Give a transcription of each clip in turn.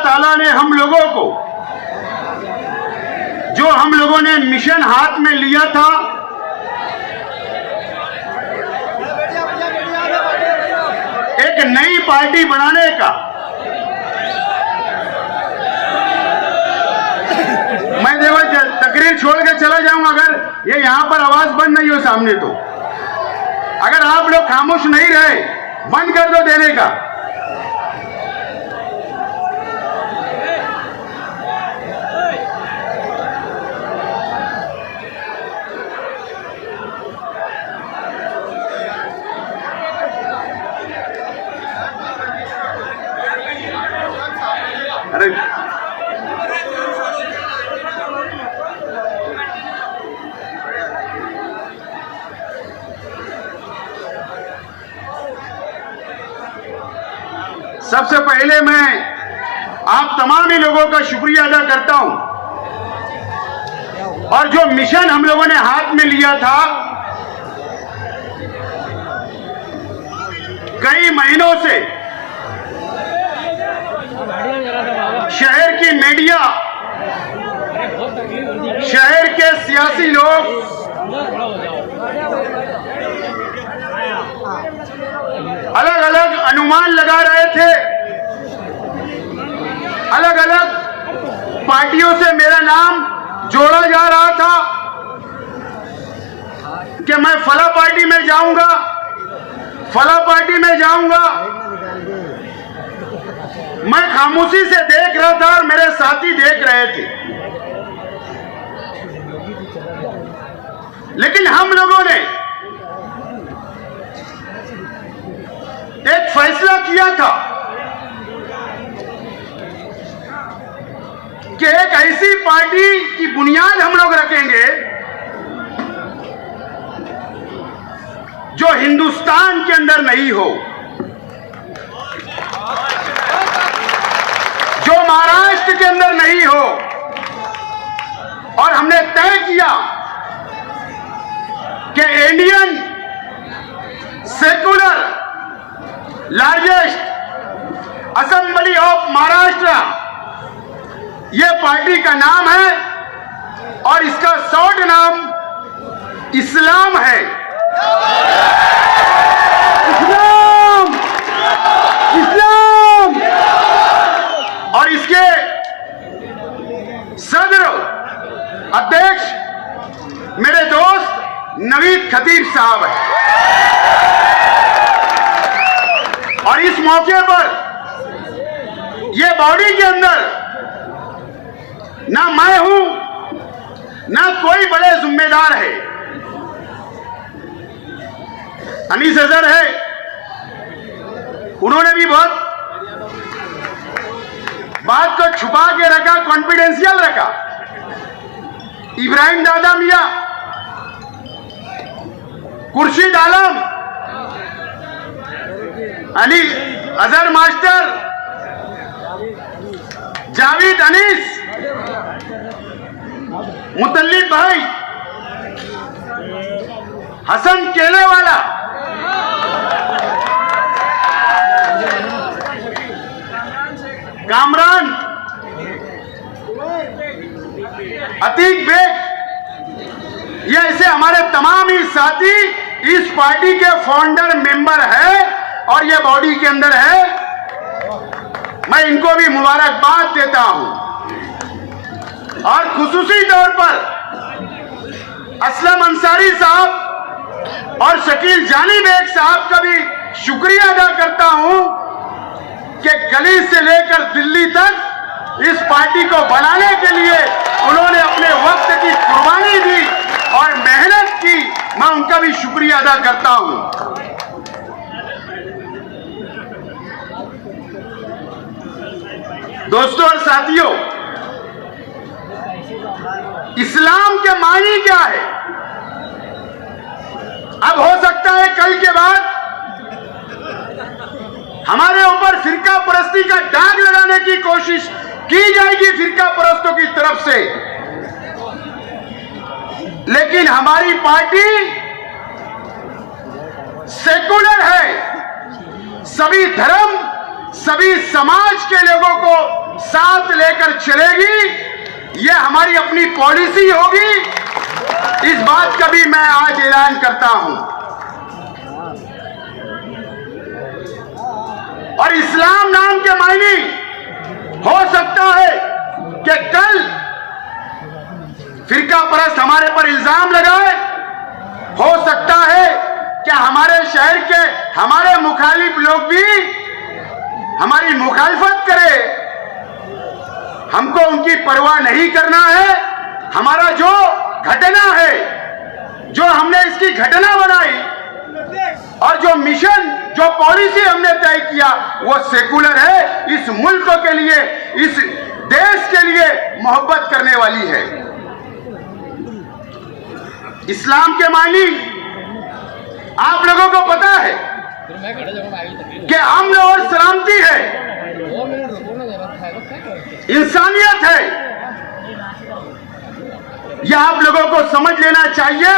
ताला ने हम लोगों को, जो हम लोगों ने मिशन हाथ में लिया था, एक नई पार्टी बनाने का, मैं देखो तकरीर छोड़ के चला जाऊंगा अगर ये यहां पर आवाज बंद नहीं हो सामने तो। अगर आप लोग खामोश नहीं रहे, बंद कर दो देने का। अरे सबसे पहले मैं आप तमाम ही लोगों का शुक्रिया अदा करता हूं, और जो मिशन हम लोगों ने हाथ में लिया था, कई महीनों से शहर की मीडिया, शहर के सियासी लोग अलग अलग अनुमान लगा रहे थे, अलग अलग पार्टियों से मेरा नाम जोड़ा जा रहा था कि मैं फला पार्टी में जाऊंगा, फला पार्टी में जाऊंगा। मैं खामोशी से देख रहा था और मेरे साथी देख रहे थे, लेकिन हम लोगों ने एक फैसला किया था कि एक ऐसी पार्टी की बुनियाद हम लोग रखेंगे जो हिंदुस्तान के अंदर नहीं हो, जो महाराष्ट्र के अंदर नहीं हो। और हमने तय किया कि Indian secular largest assembly of Maharashtra, यह पार्टी का नाम है और इसका शॉर्ट नाम इस्लाम है। इस्लाम, इस्लाम। और इसके सदर अध्यक्ष मेरे दोस्त नवीद खतीब साहब हैं। और इस मौके पर यह बॉडी के अंदर ना मैं हूं, ना कोई बड़े जिम्मेदार है। अनीस अजहर है, उन्होंने भी बहुत बात को छुपा के रखा, कॉन्फिडेंशियल रखा। इब्राहिम दादा मियां, खुर्शीद आलम, अली अजहर मास्टर, जावेद अनीस, मुतल्लिब भाई, हसन केलेवाला, कामरान, अतीक बेग, ये ऐसे हमारे तमाम ही साथी इस पार्टी के फाउंडर मेंबर है और ये बॉडी के अंदर है। मैं इनको भी मुबारकबाद देता हूं और खुसूसी तौर पर असलम अंसारी साहब और शकील जानी बेग साहब का भी शुक्रिया अदा करता हूं कि गली से लेकर दिल्ली तक इस पार्टी को बनाने के लिए उन्होंने अपने वक्त की कुर्बानी दी और मेहनत की। मैं उनका भी शुक्रिया अदा करता हूं। दोस्तों और साथियों, इस्लाम के मानी क्या है? अब हो सकता है कल के बाद हमारे ऊपर फिरका परस्ती का दाग लगाने की कोशिश की जाएगी फिरका परस्तों की तरफ से, लेकिन हमारी पार्टी सेकुलर है। सभी धर्म, सभी समाज के लोगों को साथ लेकर चलेगी। ये हमारी अपनी पॉलिसी होगी। इस बात का भी मैं आज ऐलान करता हूं। और इस्लाम नाम के मायने हो सकता है कि कल फिरका परस्त हमारे पर इल्जाम लगाए, हो सकता है कि हमारे शहर के हमारे मुखालिफ लोग भी हमारी मुखालफत करे। हमको उनकी परवाह नहीं करना है। हमारा जो घटना है, जो हमने इसकी घटना बनाई और जो मिशन, जो पॉलिसी हमने तय किया, वो सेकुलर है, इस मुल्क के लिए, इस देश के लिए मोहब्बत करने वाली है। इस्लाम के मानी आप लोगों को पता है कि अमन और सलामती है, इंसानियत है। यह आप लोगों को समझ लेना चाहिए।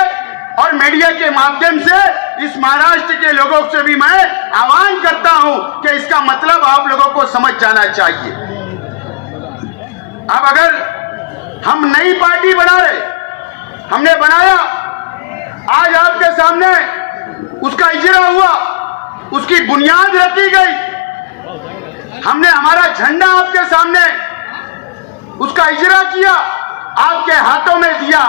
और मीडिया के माध्यम से इस महाराष्ट्र के लोगों से भी मैं आह्वान करता हूं कि इसका मतलब आप लोगों को समझ जाना चाहिए। अब अगर हम नई पार्टी बना रहे, हमने बनाया, आज आपके सामने उसका इजरा हुआ, उसकी बुनियाद रखी गई, हमने हमारा झंडा आपके सामने उसका इजरा किया, आपके हाथों में दिया।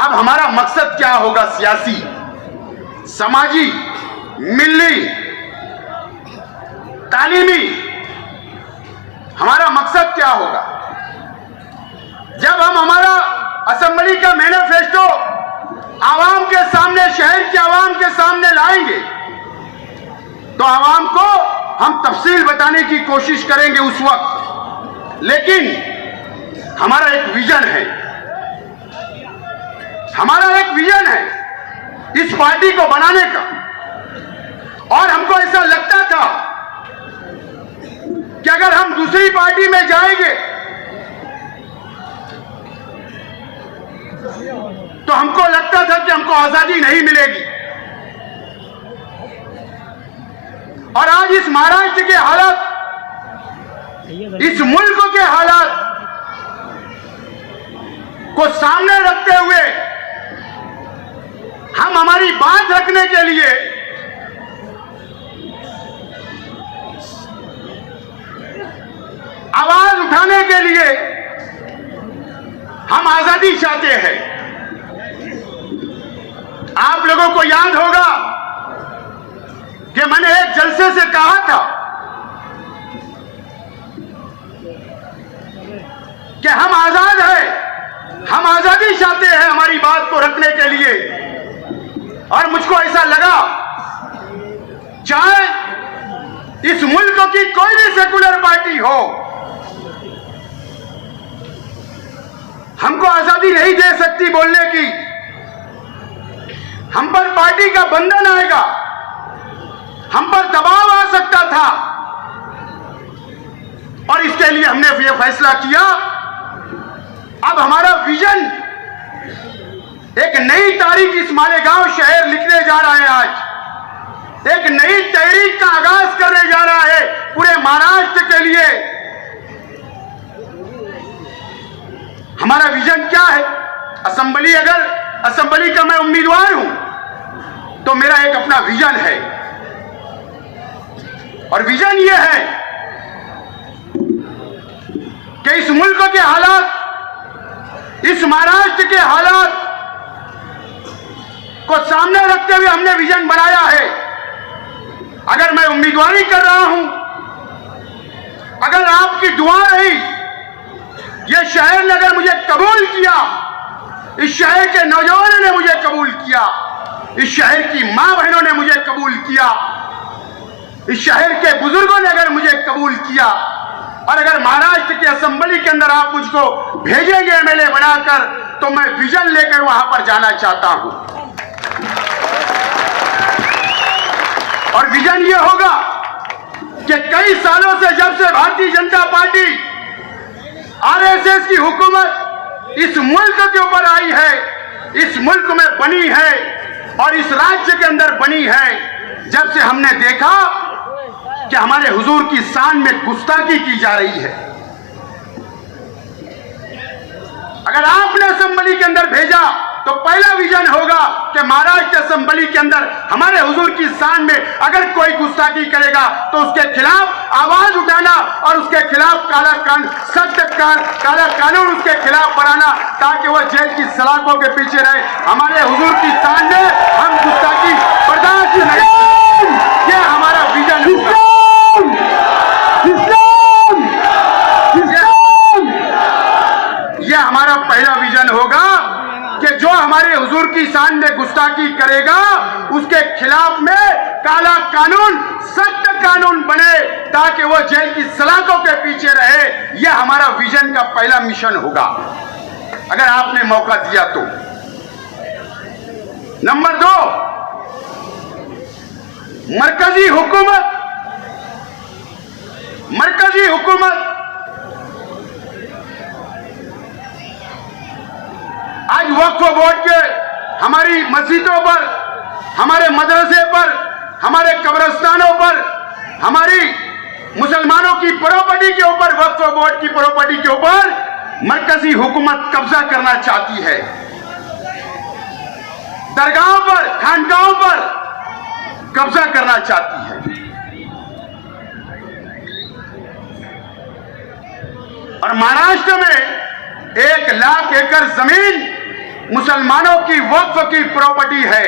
अब हमारा मकसद क्या होगा? सियासी, समाजी, मिली, तालीमी, हमारा मकसद क्या होगा? जब हम हमारा असेंबली का मैनिफेस्टो आवाम के सामने, शहर के आवाम के सामने लाएंगे, तो आवाम को हम तफसील बताने की कोशिश करेंगे उस वक्त। लेकिन हमारा एक विजन है, हमारा एक विजन है इस पार्टी को बनाने का। और हमको ऐसा लगता था कि अगर हम दूसरी पार्टी में जाएंगे तो हमको लगता था कि हमको आजादी नहीं मिलेगी। और आज इस महाराष्ट्र के हालात, इस मुल्क के हालात को सामने रखते हुए हम हमारी बात रखने के लिए आवाज उठाने के लिए हम आजादी चाहते हैं। आप लोगों को याद होगा कि मैंने एक जलसे से कहा था कि हम आजाद हैं, हम आजादी चाहते हैं हमारी बात को रखने के लिए। और मुझको ऐसा लगा, चाहे इस मुल्क की कोई भी सेकुलर पार्टी हो, हमको आजादी नहीं दे सकती बोलने की। हम पर पार्टी का बंधन आएगा, हम पर दबाव आ सकता था। और इसके लिए हमने ये फैसला किया। अब हमारा विजन, एक नई तारीख इस मालेगांव शहर लिखने जा रहा है। आज एक नई तहरीक का आगाज करने जा रहा है पूरे महाराष्ट्र के लिए। हमारा विजन क्या है? असेंबली, अगर असेंबली का मैं उम्मीदवार हूं तो मेरा एक अपना विजन है। और विजन यह है कि इस मुल्क के हालात, इस महाराष्ट्र के हालात को सामने रखते हुए हमने विजन बनाया है। अगर मैं उम्मीदवारी कर रहा हूं, अगर आपकी दुआ रही, यह शहर ने अगर मुझे कबूल किया, इस शहर के नौजवानों ने मुझे कबूल किया, इस शहर की मां बहनों ने मुझे कबूल किया, इस शहर के बुजुर्गों ने अगर मुझे कबूल किया, और अगर महाराष्ट्र की असेंबली के अंदर आप मुझको भेजेंगे एमएलए बनाकर, तो मैं विजन लेकर वहां पर जाना चाहता हूं। और विजन ये होगा कि कई सालों से, जब से भारतीय जनता पार्टी, आरएसएस की हुकूमत इस मुल्क के ऊपर आई है, इस मुल्क में बनी है और इस राज्य के अंदर बनी है, जब से हमने देखा कि हमारे हुजूर की शान में गुस्ताखी की जा रही है। अगर आपने असेंबली के अंदर भेजा तो पहला विजन होगा कि महाराष्ट्र असेंबली के अंदर हमारे हुजूर की शान में अगर कोई गुस्ताखी करेगा तो उसके खिलाफ आवाज उठाना और उसके खिलाफ काला कानून उसके खिलाफ बनाना, ताकि वह जेल की सलाखों के पीछे रहे। हमारे हुजूर की शान में हम गुस्ताखी बर्दाश्त नहीं, ये हमारा विजन होगा। ये हमारा पहला विजन होगा कि जो हमारे हुजूर की शान में गुस्ताखी करेगा उसके खिलाफ में काला कानून, सख्त कानून बने, ताकि वो जेल की सलाखों के पीछे रहे। यह हमारा विजन का पहला मिशन होगा, अगर आपने मौका दिया तो। नंबर 2, मरकजी हुकूमत आज वक्फ बोर्ड के हमारी मस्जिदों पर, हमारे मदरसे पर, हमारे कब्रिस्तानों पर, हमारी मुसलमानों की प्रॉपर्टी के ऊपर, वक्फ बोर्ड की प्रॉपर्टी के ऊपर मरकजी हुकूमत कब्जा करना चाहती है। दरगाहों पर, खानकाहों पर कब्जा करना चाहती है। और महाराष्ट्र में 1 लाख एकड़ जमीन मुसलमानों की वक्फ की प्रॉपर्टी है।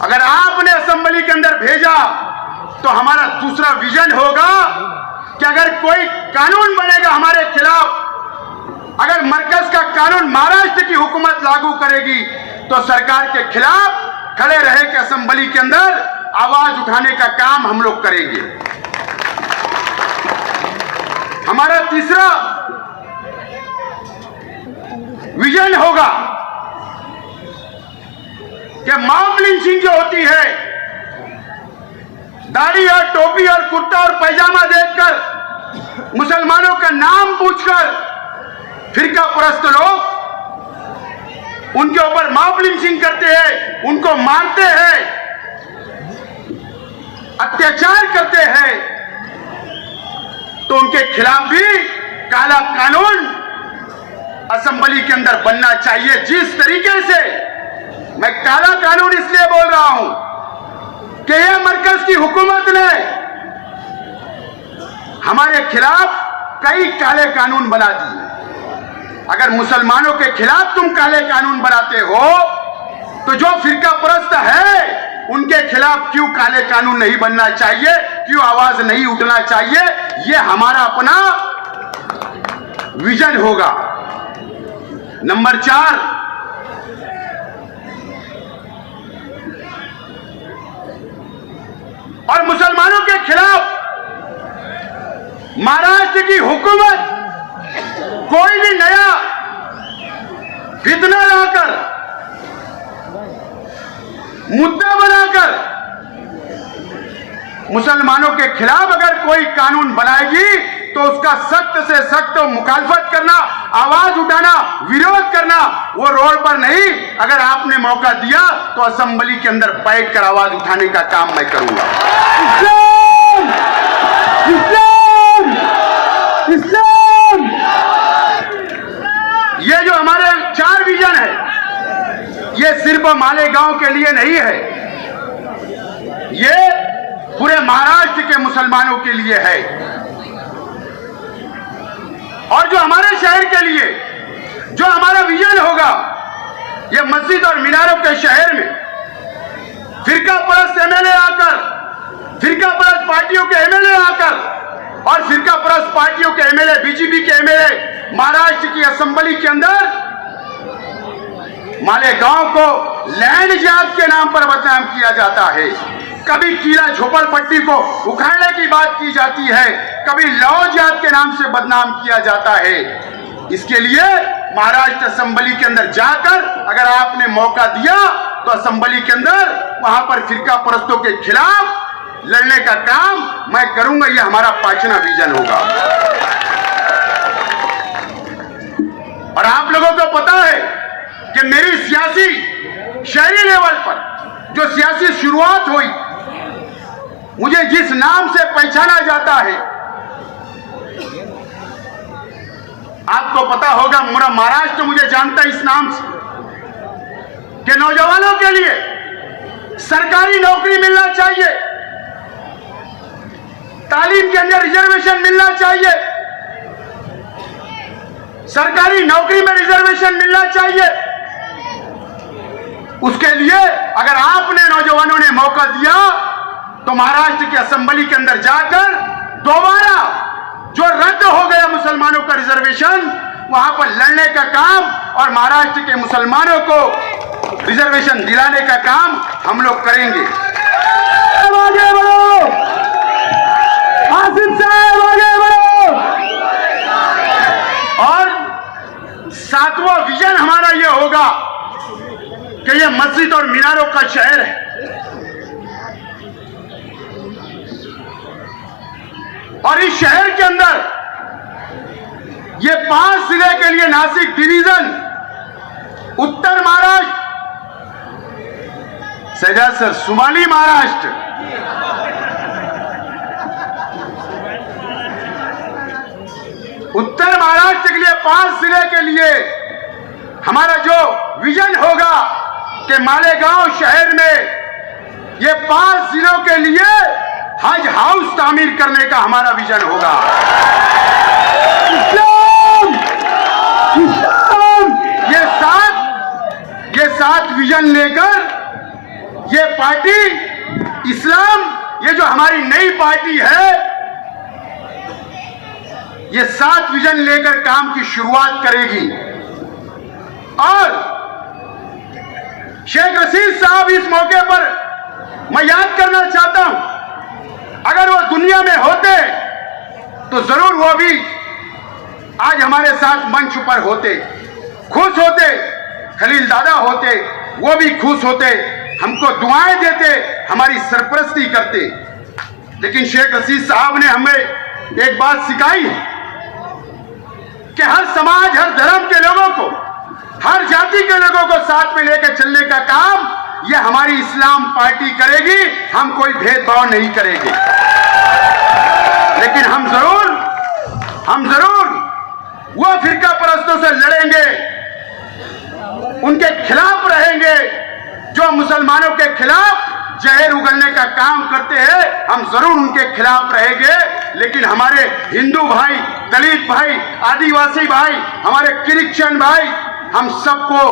अगर आपने असेंबली के अंदर भेजा तो हमारा दूसरा विजन होगा कि अगर कोई कानून बनेगा हमारे खिलाफ, अगर मरकज का कानून महाराष्ट्र की हुकूमत लागू करेगी तो सरकार के खिलाफ खड़े रहे कि असेंबली के अंदर आवाज उठाने का काम हम लोग करेंगे। हमारा तीसरा विजन होगा कि मॉब लिंचिंग जो होती है, दाढ़ी और टोपी और कुर्ता और पैजामा देखकर, मुसलमानों का नाम पूछकर फिरका परस्त लोग उनके ऊपर मॉब लिंचिंग करते हैं, उनको मारते हैं, अत्याचार करते हैं, तो उनके खिलाफ भी काला कानून असेंबली के अंदर बनना चाहिए। जिस तरीके से मैं काला कानून इसलिए बोल रहा हूं कि यह मरकज की हुकूमत ने हमारे खिलाफ कई काले कानून बना दिए। अगर मुसलमानों के खिलाफ तुम काले कानून बनाते हो तो जो फिरका परस्त है उनके खिलाफ क्यों काले कानून नहीं बनना चाहिए, क्यों आवाज नहीं उठना चाहिए? यह हमारा अपना विजन होगा। नंबर 4, और मुसलमानों के खिलाफ महाराष्ट्र की हुकूमत कोई भी नया फितना लाकर, मुद्दा बनाकर मुसलमानों के खिलाफ अगर कोई कानून बनाएगी तो उसका सख्त से सख्त मुखालफत करना, आवाज उठाना, विरोध करना, वो रोड पर नहीं, अगर आपने मौका दिया तो असेंबली के अंदर बैठकर आवाज उठाने का काम मैं करूंगा। इस्लाम! इस्लाम! इस्लाम! ये जो हमारे 4 विजन है, ये सिर्फ मालेगांव के लिए नहीं है, ये पूरे महाराष्ट्र के मुसलमानों के लिए है। और जो हमारे शहर के लिए जो हमारा विजन होगा, ये मस्जिद और मीनारों के शहर में फिरका परस्त एमएलए आकर, फिरका परस्त पार्टियों के एमएलए आकर और फिरका परस्त पार्टियों के एमएलए, बीजेपी के एमएलए महाराष्ट्र की असेंबली के अंदर मालेगांव को लैंड जात के नाम पर बदनाम किया जाता है। कभी किला झोपड़पट्टी को उखाड़ने की बात की जाती है, कभी लौ जात के नाम से बदनाम किया जाता है। इसके लिए महाराष्ट्र असेंबली के अंदर जाकर अगर आपने मौका दिया तो असेंबली के अंदर वहां पर फिरका परस्तों के खिलाफ लड़ने का काम मैं करूंगा। यह हमारा 5वां विजन होगा। और आप लोगों को पता है कि मेरी सियासी शहरी लेवल पर जो सियासी शुरुआत हुई मुझे जिस नाम से पहचाना जाता है, आपको पता होगा, पूरा महाराष्ट्र मुझे जानता है इस नाम से, कि नौजवानों के लिए सरकारी नौकरी मिलना चाहिए, तालीम के अंदर रिजर्वेशन मिलना चाहिए, सरकारी नौकरी में रिजर्वेशन मिलना चाहिए। उसके लिए अगर आपने नौजवानों ने मौका दिया तो महाराष्ट्र की असेंबली के अंदर जाकर दोबारा जो रद्द हो गया मुसलमानों का रिजर्वेशन, वहां पर लड़ने का काम और महाराष्ट्र के मुसलमानों को रिजर्वेशन दिलाने का काम हम लोग करेंगे। आगे बढ़ो, आसिफ साहब आगे बढ़ो। और सातवां विजन हमारा यह होगा कि यह मस्जिद और मीनारों का शहर है, और इस शहर के अंदर ये 5 जिले के लिए नासिक डिवीजन, उत्तर महाराष्ट्र, सजा सर शुमाली महाराष्ट्र, उत्तर महाराष्ट्र के लिए 5 जिले के लिए हमारा जो विजन होगा कि मालेगांव शहर में ये 5 जिलों के लिए हज हाउस तामीर करने का हमारा विजन होगा। इस्लाम, इस्लाम। ये सात विजन लेकर ये पार्टी इस्लाम, ये जो हमारी नई पार्टी है, ये 7 विजन लेकर काम की शुरुआत करेगी। और शेख रशीद साहब, इस मौके पर मैं याद करना चाहता हूं, अगर वो दुनिया में होते तो जरूर वो भी आज हमारे साथ मंच पर होते, खुश होते, खलील दादा होते, वो भी खुश होते, हमको दुआएं देते, हमारी सरपरस्ती करते। लेकिन शेख रशीद साहब ने हमें एक बात सिखाई कि हर समाज, हर धर्म के लोगों को, हर जाति के लोगों को साथ में लेकर चलने का काम ये हमारी इस्लाम पार्टी करेगी। हम कोई भेदभाव नहीं करेंगे, लेकिन हम जरूर वो फिरका परस्तों से लड़ेंगे, उनके खिलाफ रहेंगे जो मुसलमानों के खिलाफ जहर उगलने का काम करते हैं। हम जरूर उनके खिलाफ रहेंगे, लेकिन हमारे हिंदू भाई, दलित भाई, आदिवासी भाई, हमारे क्रिश्चियन भाई, हम सबको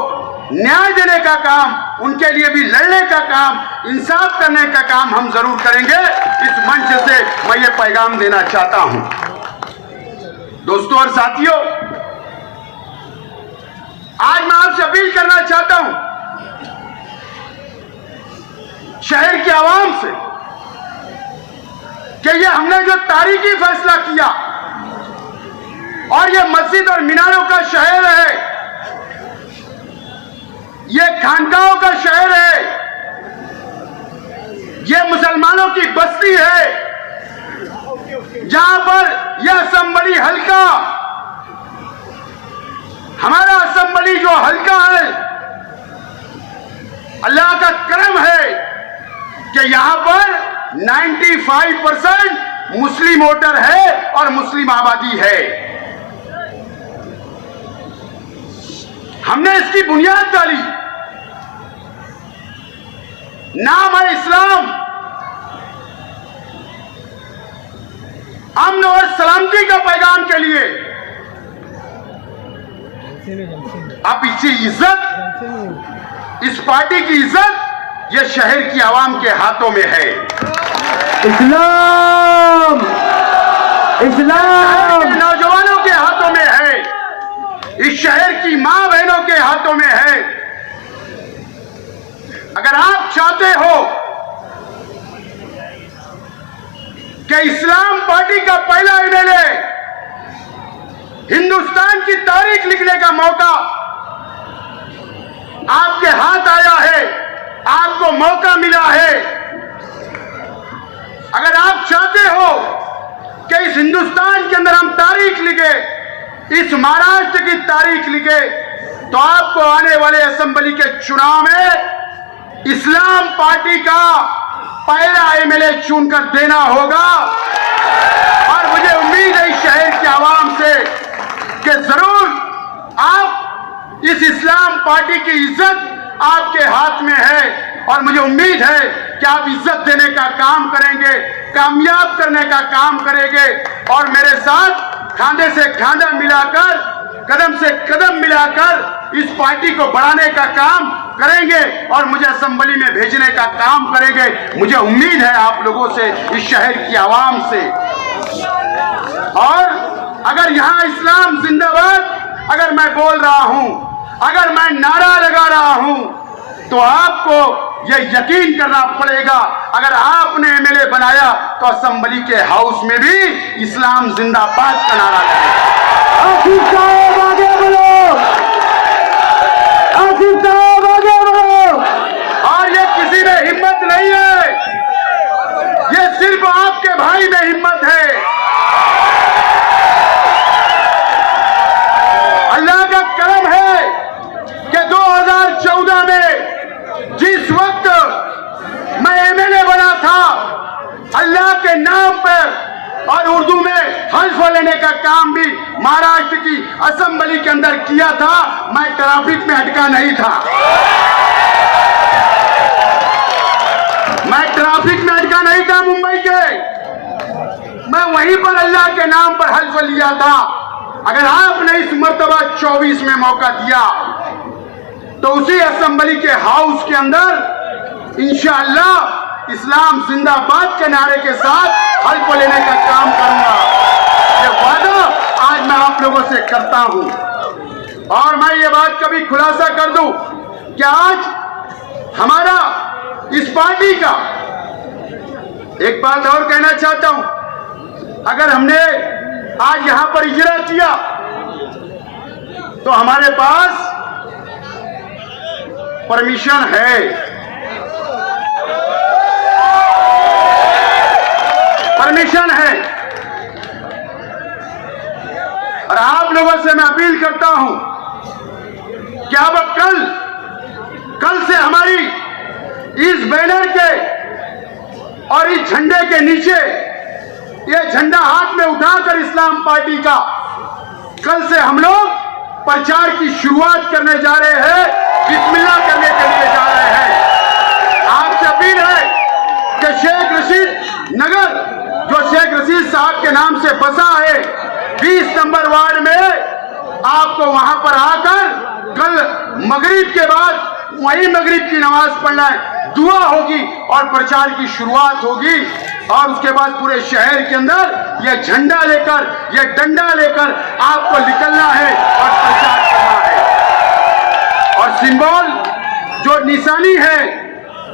न्याय देने का काम, उनके लिए भी लड़ने का काम, इंसाफ करने का काम हम जरूर करेंगे। इस मंच से मैं ये पैगाम देना चाहता हूं। दोस्तों और साथियों, आज मैं आपसे अपील करना चाहता हूं शहर की आवाम से कि ये हमने जो तारीखी फैसला किया और ये मस्जिद और मीनारों का शहर है, ये खानकाहों का शहर है, ये मुसलमानों की बस्ती है, जहां पर यह असेंबली हल्का, हमारा असेंबली जो हल्का है, अल्लाह का करम है कि यहां पर 95% मुस्लिम वोटर है और मुस्लिम आबादी है। हमने इसकी बुनियाद डाली, नाम है इस्लाम, अमन और सलामती का पैगाम के लिए। अब इसकी इज्जत, इस पार्टी की इज्जत, यह शहर की आवाम के हाथों में है। इस्लाम, इस्लाम नौजवानों के हाथों में है, इस शहर की मां बहनों के हाथों में है। अगर आप चाहते हो कि इस्लाम पार्टी का पहला एमएलए हिंदुस्तान की तारीख लिखने का मौका आपके हाथ आया है, आपको मौका मिला है, अगर आप चाहते हो कि इस हिंदुस्तान के अंदर हम तारीख लिखे, इस महाराष्ट्र की तारीख लिखे, तो आपको आने वाले असेंबली के चुनाव में इस्लाम पार्टी का पहला एमएलए चुनकर देना होगा। और मुझे उम्मीद है इस शहर के आवाम से कि जरूर आप इस इस्लाम पार्टी की इज्जत आपके हाथ में है और मुझे उम्मीद है कि आप इज्जत देने का काम करेंगे, कामयाब करने का काम करेंगे और मेरे साथ खांधे से खांधा मिलाकर, कदम से कदम मिलाकर इस पार्टी को बढ़ाने का काम करेंगे और मुझे असेंबली में भेजने का काम करेंगे। मुझे उम्मीद है आप लोगों से, इस शहर की आवाम से। और अगर यहाँ इस्लाम जिंदाबाद अगर मैं बोल रहा हूं, अगर मैं नारा लगा रहा हूं, तो आपको यह यकीन करना पड़ेगा, अगर आपने एमएलए बनाया तो असेंबली के हाउस में भी इस्लाम जिंदाबाद का नारा लगेगा। आसिफ साहब आगे बढ़ो, आसिफ साहब आगे बढ़ो। और ये किसी में हिम्मत नहीं है, ये सिर्फ आपके भाई में हिम्मत है। अल्लाह का करम है कि 2014 में जिस वक्त मैं एमएलए बना था, अल्लाह के नाम पर और उर्दू में हल्फ लेने का काम भी महाराष्ट्र की असेंबली के अंदर किया था। मैं ट्रैफिक में अटका नहीं था, मैं ट्रैफिक में अटका नहीं था मुंबई के, मैं वहीं पर अल्लाह के नाम पर हल्फ लिया था। अगर आपने इस मर्तबा 24 में मौका दिया तो उसी असेंबली के हाउस के अंदर इंशाअल्लाह इस्लाम जिंदाबाद के नारे के साथ हल्फ लेने का काम करूंगा। ये वादा आज मैं आप लोगों से करता हूं। और मैं ये बात कभी खुलासा कर दूं कि आज हमारा इस पार्टी का, एक बात और कहना चाहता हूं, अगर हमने आज यहां पर इजरा किया तो हमारे पास परमिशन है, परमिशन है। और आप लोगों से मैं अपील करता हूं कि अब कल से हमारी इस बैनर के और इस झंडे के नीचे, ये झंडा हाथ में उठाकर इस्लाम पार्टी का कल से हम लोग प्रचार की शुरुआत करने जा रहे हैं, बिस्मिल्लाह करने के लिए जा रहे हैं। आपसे अपील है कि शेख रशीद नगर, जो शेख रशीद साहब के नाम से बसा है 20 नंबर वार्ड में, आपको वहां पर आकर कल मगरिब के बाद वही मगरिब की नमाज पढ़ना है, दुआ होगी और प्रचार की शुरुआत होगी। और उसके बाद पूरे शहर के अंदर यह झंडा लेकर, यह डंडा लेकर आपको निकलना है और प्रचार करना है। और सिंबल जो निशानी है,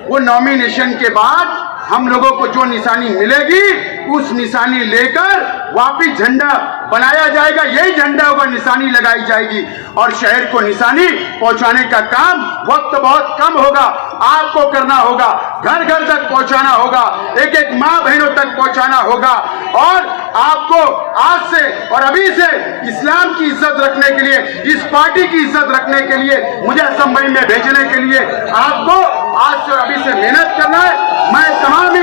वो नॉमिनेशन के बाद हम लोगों को जो निशानी मिलेगी उस निशानी लेकर वापिस झंडा बनाया जाएगा, यही झंडा होगा, निशानी लगाई जाएगी और शहर को निशानी पहुंचाने का काम वक्त बहुत कम होगा, आपको करना होगा, घर घर तक पहुंचाना होगा, एक एक माँ बहनों तक पहुंचाना होगा। और आपको आज से और अभी से इस्लाम की इज्जत रखने के लिए, इस पार्टी की इज्जत रखने के लिए, मुझे असेंबली में भेजने के लिए आपको आज से और अभी से मेहनत करना है। मैं तमाम ही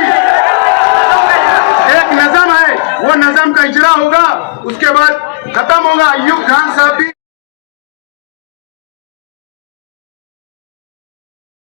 एक नज़म है, वो नज़म का इजरा होगा, उसके बाद खत्म होगा। अय्यूब खान साहब भी